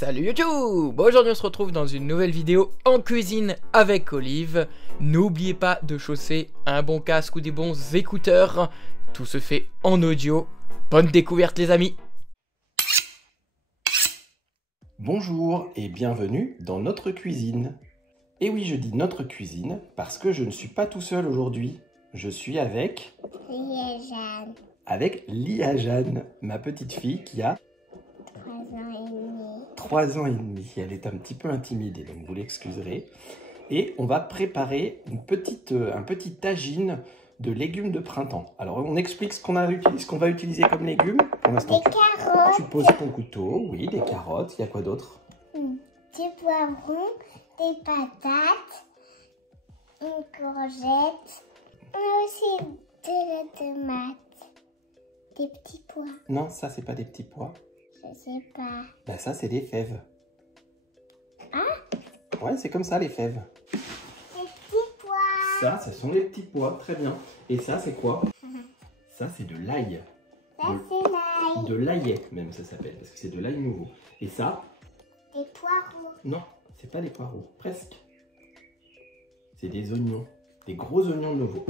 Salut YouTube! Aujourd'hui on se retrouve dans une nouvelle vidéo en cuisine avec Olive. N'oubliez pas de chausser un bon casque ou des bons écouteurs. Tout se fait en audio. Bonne découverte les amis! Bonjour et bienvenue dans notre cuisine. Et oui, je dis notre cuisine parce que je ne suis pas tout seul aujourd'hui. Je suis avec... Liajeanne. Avec Liajeanne, ma petite fille qui a 3 ans et demi. 3 ans et demi. Elle est un petit peu intimidée, donc vous l'excuserez. Et on va préparer un petit tagine de légumes de printemps. Alors on explique ce qu'on va utiliser comme légumes. Pour l'instant, Des carottes. tu poses ton couteau. Oui, des carottes. Il y a quoi d'autre? Des poivrons, des patates, une courgette. On a aussi de la tomate. Des petits pois. Non, ça c'est pas des petits pois. Je sais pas. Ben ça c'est des fèves. Ah? Ouais, c'est comme ça les fèves. Des petits pois. Ça, ce sont les petits pois, très bien. Et ça, c'est quoi? Ça, c'est de l'ail. Ça, c'est l'ail. De l'aillet, même, ça s'appelle, parce que c'est de l'ail nouveau. Et ça? Des poireaux. Non, c'est pas des poireaux, presque. C'est des oignons, des gros oignons nouveaux.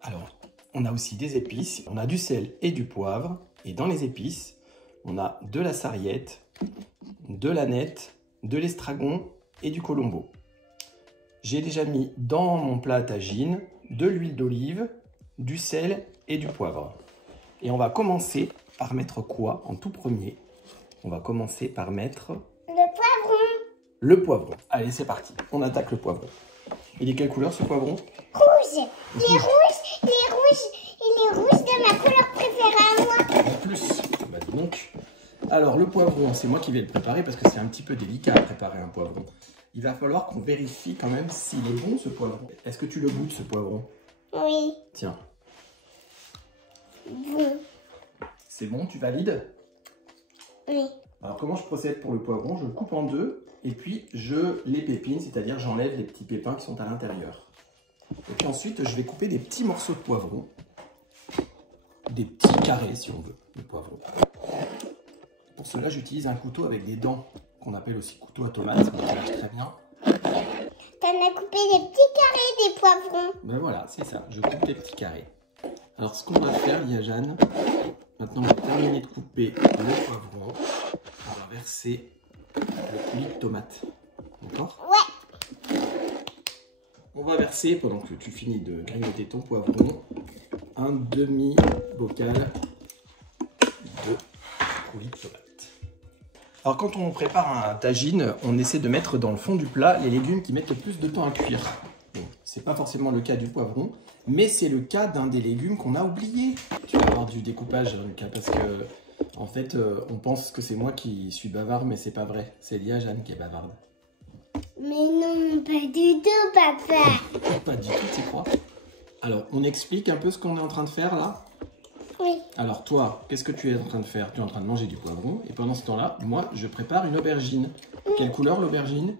Alors, on a aussi des épices. On a du sel et du poivre. Et dans les épices, on a de la sarriette, de l'aneth, de l'estragon et du colombo. J'ai déjà mis dans mon plat à tagine de l'huile d'olive, du sel et du poivre. Et on va commencer par mettre quoi en tout premier? On va commencer par mettre Le poivron. le poivron. Allez, c'est parti. On attaque le poivron. Il est quelle couleur ce poivron? Rouge. Il est rouge de ma couleur préférée à moi. En plus, bah dis donc. Alors le poivron, c'est moi qui vais le préparer parce que c'est un petit peu délicat à préparer un poivron. Il va falloir qu'on vérifie quand même s'il est bon ce poivron. Est-ce que tu le goûtes ce poivron? Oui. Tiens. Bon. C'est bon, tu valides? Oui. Alors comment je procède pour le poivron? Je le coupe en deux et puis je les pépine, c'est-à-dire j'enlève les petits pépins qui sont à l'intérieur. Et puis ensuite je vais couper des petits morceaux de poivron. Des petits carrés si on veut, de poivron. Pour cela j'utilise un couteau avec des dents, qu'on appelle aussi couteau à tomate, qui marche très bien. T'en as coupé des petits carrés des poivrons. Ben voilà, c'est ça, je coupe des petits carrés. Alors ce qu'on va faire, Liajeanne, maintenant on va terminer de couper le poivron. On va verser le coulis de tomate. D'accord? Ouais. On va verser, pendant que tu finis de grignoter ton poivron, un demi-bocal de coulis de tomate. Alors quand on prépare un tagine, on essaie de mettre dans le fond du plat les légumes qui mettent le plus de temps à cuire. Bon, c'est pas forcément le cas du poivron, mais c'est le cas d'un des légumes qu'on a oublié. Tu vas avoir du découpage, Lucas, parce que en fait, on pense que c'est moi qui suis bavard, mais c'est pas vrai. C'est Liajeanne qui est bavarde. Mais non, pas du tout, papa. Pas du tout, tu crois? Alors, on explique un peu ce qu'on est en train de faire là? Oui. Alors toi, qu'est-ce que tu es en train de faire? Tu es en train de manger du poivron, et pendant ce temps-là, moi, je prépare une aubergine. Quelle couleur l'aubergine?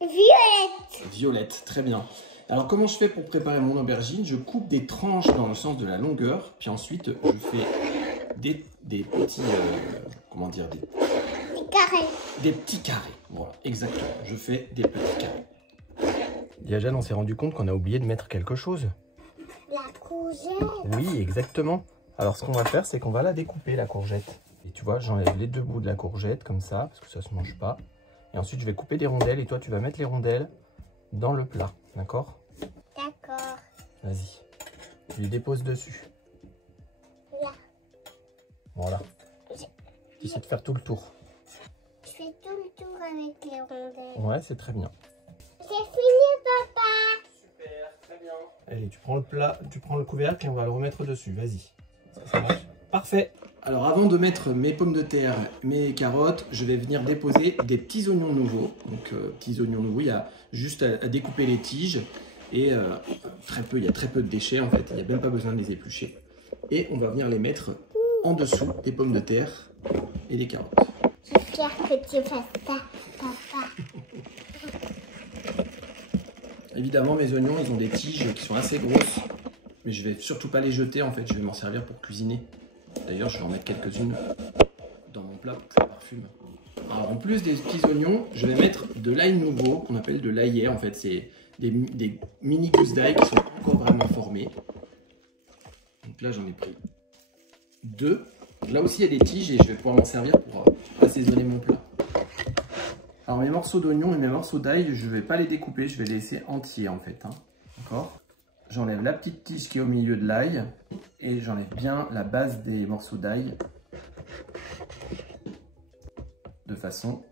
Violette. Violette, très bien. Alors comment je fais pour préparer mon aubergine? Je coupe des tranches dans le sens de la longueur, puis ensuite je fais des petits, comment dire, Des carrés. des petits carrés. Voilà, exactement. Je fais des petits carrés. Liajeanne, on s'est rendu compte qu'on a oublié de mettre quelque chose. La courgette. Oui, exactement. Alors ce qu'on va faire, c'est qu'on va la découper, la courgette. Et tu vois, j'enlève les deux bouts de la courgette, comme ça, parce que ça se mange pas. Et ensuite, je vais couper des rondelles, et toi, tu vas mettre les rondelles dans le plat, d'accord? D'accord. Vas-y. Tu les déposes dessus. Là. Voilà. Tu essaies de faire tout le tour. Je fais tout le tour avec les rondelles. Ouais, c'est très bien. C'est fini, papa. Super, très bien. Allez, tu prends le plat, tu prends le couvercle et on va le remettre dessus. Vas-y. Ça marche. Parfait. Alors avant de mettre mes pommes de terre, mes carottes, je vais venir déposer des petits oignons nouveaux. Donc petits oignons nouveaux, il y a juste à découper les tiges et il y a très peu de déchets en fait, il n'y a même pas besoin de les éplucher. Et on va venir les mettre en dessous des pommes de terre et des carottes. J'espère que tu fasses ça, papa. Évidemment mes oignons, ils ont des tiges qui sont assez grosses, mais je vais surtout pas les jeter en fait, je vais m'en servir pour cuisiner. D'ailleurs, je vais en mettre quelques-unes dans mon plat pour que ça parfume. Alors, en plus des petits oignons, je vais mettre de l'ail nouveau, qu'on appelle de l'ail. En fait, c'est des mini gousses d'ail qui sont pas encore vraiment formées. Donc là, j'en ai pris 2. Là aussi, il y a des tiges et je vais pouvoir m'en servir pour assaisonner mon plat. Alors, mes morceaux d'oignon et mes morceaux d'ail, je ne vais pas les découper, je vais les laisser entiers en fait. Hein. D'accord? J'enlève la petite tige qui est au milieu de l'ail et j'enlève bien la base des morceaux d'ail de façon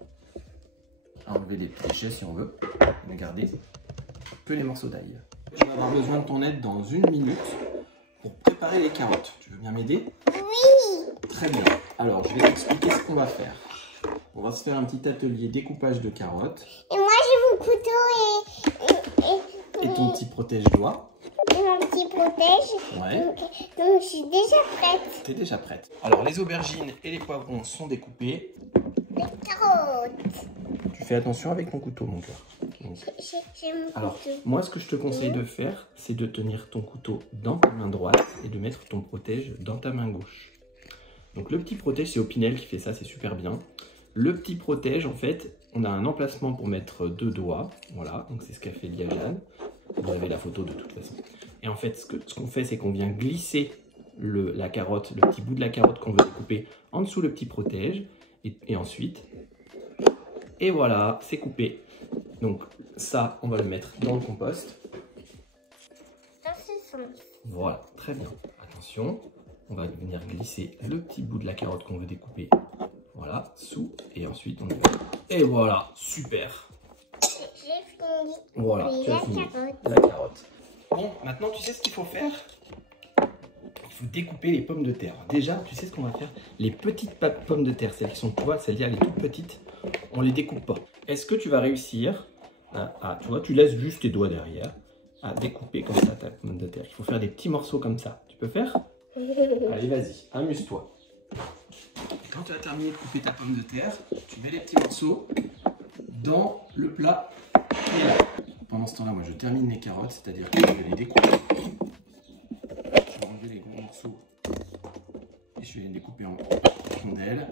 à enlever les petits déchets si on veut, mais garder que les morceaux d'ail. Je vais avoir besoin de ton aide dans 1 minute pour préparer les carottes. Tu veux bien m'aider? Oui. Très bien. Alors, je vais t'expliquer ce qu'on va faire. On va se faire un petit atelier découpage de carottes. Et moi, j'ai mon couteau Et ton petit protège-doigts. et mon petit protège. Ouais. Donc, je suis déjà prête. T'es déjà prête. Alors, les aubergines et les poivrons sont découpés. Les carottes. Tu fais attention avec ton couteau, mon cœur. Donc, J'ai mon alors, couteau. moi, ce que je te conseille de faire, c'est de tenir ton couteau dans ta main droite et de mettre ton protège dans ta main gauche. Donc, le petit protège, c'est Opinel qui fait ça, c'est super bien. Le petit protège, en fait, on a un emplacement pour mettre 2 doigts. Voilà, donc c'est ce qu'a fait Liajan. Vous avez la photo de toute façon. Et en fait, ce qu'on fait, c'est qu'on vient glisser la carotte, le petit bout de la carotte qu'on veut découper en dessous le petit protège. Et ensuite, et voilà, c'est coupé. Donc ça, on va le mettre dans le compost. Dans ce sens. Voilà, très bien. Attention, on va venir glisser le petit bout de la carotte qu'on veut découper. Voilà, sous. Et ensuite, on le met. Et voilà, super. J'ai fini. Voilà, Oui, tu as la fini carotte. la carotte. Bon, maintenant, tu sais ce qu'il faut faire? Il faut découper les pommes de terre. Déjà, tu sais ce qu'on va faire? Les petites pommes de terre, celles qui sont, tu vois, celles-là, les toutes petites, on les découpe pas. Est-ce que tu vas réussir tu vois, tu laisses juste tes doigts derrière, à découper comme ça ta pomme de terre? Il faut faire des petits morceaux comme ça. Tu peux faire? Allez, vas-y, amuse-toi. Et quand tu as terminé de couper ta pomme de terre, tu mets les petits morceaux dans le plat qui est là. Pendant ce temps-là, moi, je termine mes carottes, c'est-à-dire que je vais les découper. Je vais enlever les gros morceaux et je vais les découper en rondelles.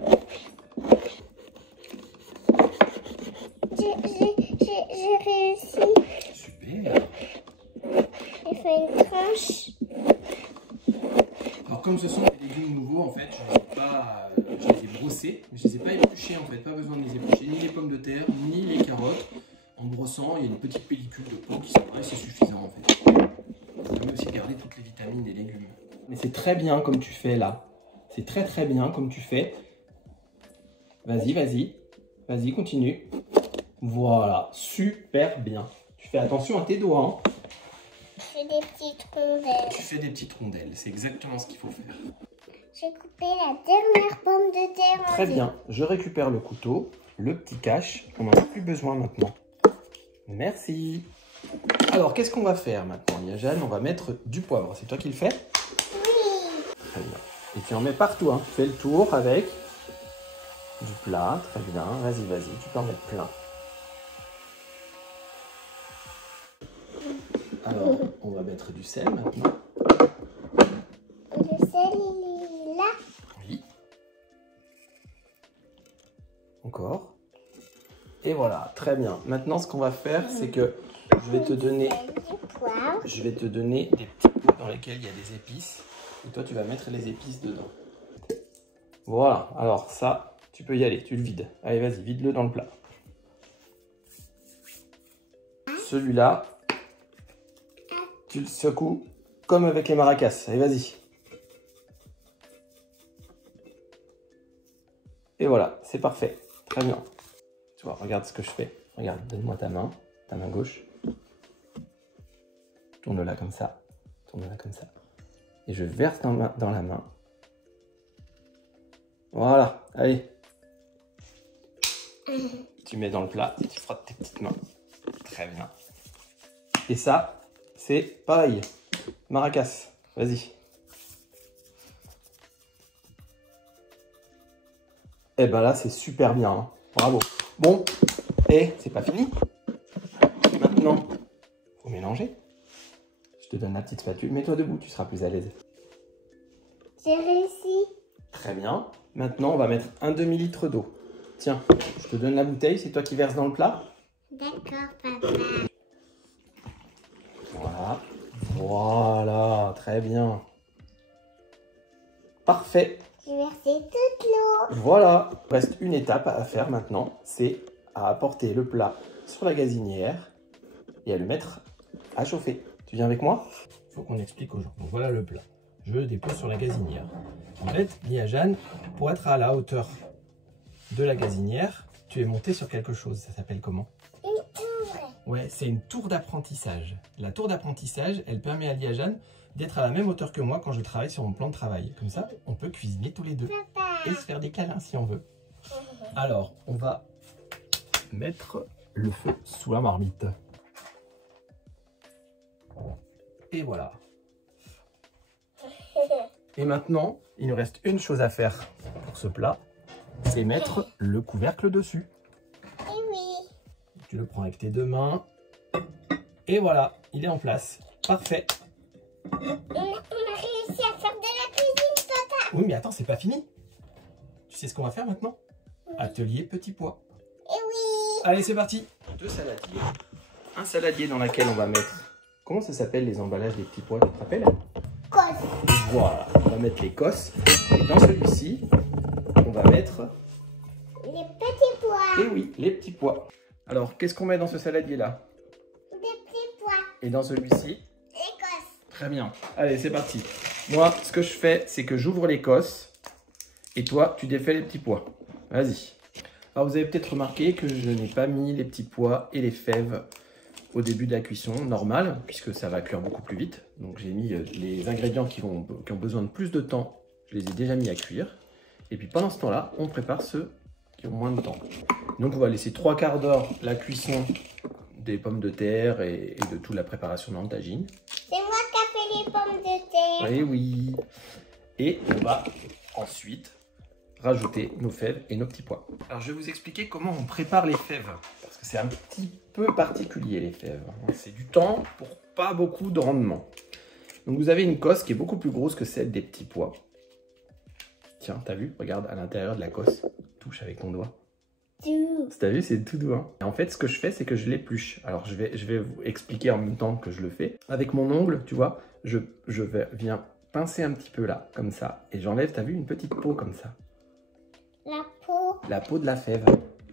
J'ai réussi. Super. J'ai fait une tranche. Alors comme ce sont des légumes nouveaux, en fait, je les ai brossés, mais je les ai pas épluchés en fait, pas besoin de les éplucher, ni les pommes de terre, ni les carottes. En brossant, il y a une petite pellicule de peau qui s'apparaît, c'est suffisant en fait. Ça permet aussi de garder toutes les vitamines des légumes. Mais c'est très bien comme tu fais là. C'est très très bien comme tu fais. Vas-y, vas-y. Vas-y, continue. Voilà, super bien. Tu fais attention à tes doigts. Hein. Je fais des petites rondelles. Tu fais des petites rondelles, c'est exactement ce qu'il faut faire. J'ai coupé la dernière pomme de terre en Très deux. bien, je récupère le couteau, le petit cache, on n'en a plus besoin maintenant. Merci. Alors, qu'est-ce qu'on va faire maintenant, Liajan? On va mettre du poivre, c'est toi qui le fais? Oui. Très bien. Et tu en mets partout, hein. Fais le tour avec du plat, très bien. Vas-y, vas-y, tu peux en mettre plein. Alors, on va mettre du sel maintenant. Le sel, il est là. Oui. Encore. Et voilà, très bien. Maintenant, ce qu'on va faire, c'est que je vais te donner Du poivre. des petits pots dans lesquels il y a des épices. Et toi, tu vas mettre les épices dedans. Voilà. Alors ça, tu peux y aller. Tu le vides. Allez, vas-y, vide-le dans le plat. Celui-là, tu le secoues comme avec les maracas. Allez, vas-y. Et voilà, c'est parfait. Très bien. Tu vois, regarde ce que je fais. Regarde, donne-moi ta main gauche. Tourne-la comme ça. Tourne-la comme ça. Et je verse dans la main. Voilà, allez. Tu mets dans le plat et tu frottes tes petites mains. Très bien. Et ça, c'est pareil. Maracas, vas-y. Et ben là, c'est super bien. Hein. Bravo. Bon, et c'est pas fini. Maintenant, faut mélanger. Je te donne la petite spatule. Mets-toi debout, tu seras plus à l'aise. J'ai réussi. Très bien. Maintenant, on va mettre un demi-litre d'eau. Tiens, je te donne la bouteille, c'est toi qui verses dans le plat. D'accord, papa. Voilà. Voilà, très bien. Parfait. J'ai versé toute l'eau. Voilà. Il reste une étape à faire maintenant, c'est à apporter le plat sur la gazinière et à le mettre à chauffer. Tu viens avec moi? Il faut qu'on explique aux gens. Donc voilà le plat. Je le dépose sur la gazinière. En fait, Liajane, pour être à la hauteur de la gazinière, tu es monté sur quelque chose. Ça s'appelle comment? Une tour. Ouais, c'est une tour d'apprentissage. La tour d'apprentissage, elle permet à Liajane d'être à la même hauteur que moi quand je travaille sur mon plan de travail. Comme ça, on peut cuisiner tous les deux Papa. et se faire des câlins si on veut. Alors, on va mettre le feu sous la marmite. Et voilà. Et maintenant, il nous reste une chose à faire pour ce plat, c'est mettre le couvercle dessus. Eh oui. Tu le prends avec tes deux mains. Et voilà, il est en place. Parfait. On a réussi à faire de la cuisine, papa. Oui, mais attends, c'est pas fini. Tu sais ce qu'on va faire maintenant? Atelier petit pois. Eh oui. Allez, c'est parti. Deux saladiers. Un saladier dans lequel on va mettre... Comment ça s'appelle les emballages des petits pois, tu te rappelles? Cos. Voilà, on va mettre les cosses. Et dans celui-ci, on va mettre... Les petits pois. Eh oui, les petits pois. Alors, qu'est-ce qu'on met dans ce saladier-là? Des petits pois. Et dans celui-ci? Les cos. Très bien. Allez, c'est parti. Moi, ce que je fais, c'est que j'ouvre les cosses. Et toi, tu défais les petits pois. Vas-y. Alors, vous avez peut-être remarqué que je n'ai pas mis les petits pois et les fèves au début de la cuisson normale, puisque ça va cuire beaucoup plus vite. Donc, j'ai mis les ingrédients qui ont besoin de plus de temps. Je les ai déjà mis à cuire. Et puis, pendant ce temps-là, on prépare ceux qui ont moins de temps. Donc, on va laisser 3/4 d'heure la cuisson des pommes de terre et de toute la préparation dans le tagine. C'est moi qui ai fait les pommes de terre. Oui, oui. Et on va ensuite rajouter nos fèves et nos petits pois. Alors, je vais vous expliquer comment on prépare les fèves. Parce que c'est un petit peu particulier, les fèves. C'est du temps pour pas beaucoup de rendement. Donc, vous avez une cosse qui est beaucoup plus grosse que celle des petits pois. Tiens, t'as vu? Regarde à l'intérieur de la cosse. Touche avec ton doigt. T'as vu, c'est tout doux. Hein. Et en fait, ce que je fais, c'est que je l'épluche. Alors, je vais vous expliquer en même temps que je le fais. Avec mon ongle, tu vois, je viens pincer un petit peu là, comme ça. Et j'enlève, t'as vu, une petite peau comme ça. La peau. La peau de la fève.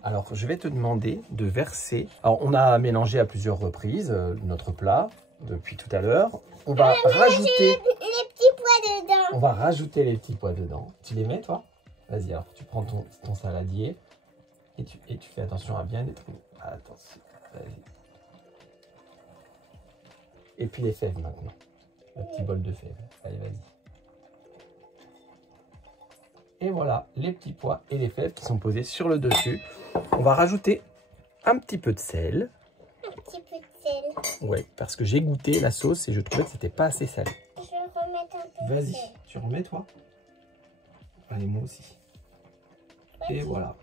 Alors, je vais te demander de verser. Alors, on a mélangé à plusieurs reprises notre plat depuis tout à l'heure. On va rajouter les petits pois dedans. On va rajouter les petits pois dedans. Tu les mets, toi? Vas-y, alors, tu prends ton saladier. Et tu fais attention à bien détruire. Attention, vas-y. Et puis les fèves maintenant. Un petit bol de fèves. Allez, vas-y. Et voilà, les petits pois et les fèves qui sont posés sur le dessus. On va rajouter un petit peu de sel. Un petit peu de sel. Ouais, parce que j'ai goûté la sauce et je trouvais que c'était pas assez salé. Je vais remettre un peu de Vas-y, sel. tu remets, toi? Allez, moi aussi. Et voilà.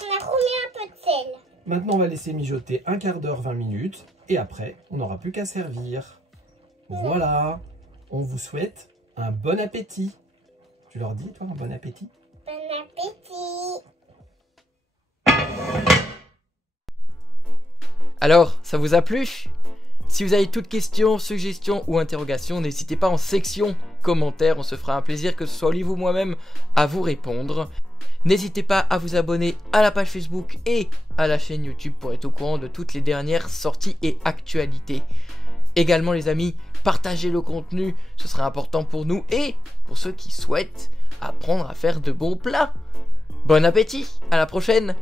On a remis un peu de sel. Maintenant, on va laisser mijoter 1/4 d'heure, 20 minutes. Et après, on n'aura plus qu'à servir. Voilà. On vous souhaite un bon appétit. Tu leur dis, toi, un bon appétit? Bon appétit. Alors, ça vous a plu? Si vous avez toutes questions, suggestions ou interrogations, n'hésitez pas en section commentaires, on se fera un plaisir que ce soit Olive ou moi-même à vous répondre. N'hésitez pas à vous abonner à la page Facebook et à la chaîne YouTube pour être au courant de toutes les dernières sorties et actualités. Également les amis, partagez le contenu, ce sera important pour nous et pour ceux qui souhaitent apprendre à faire de bons plats. Bon appétit, à la prochaine!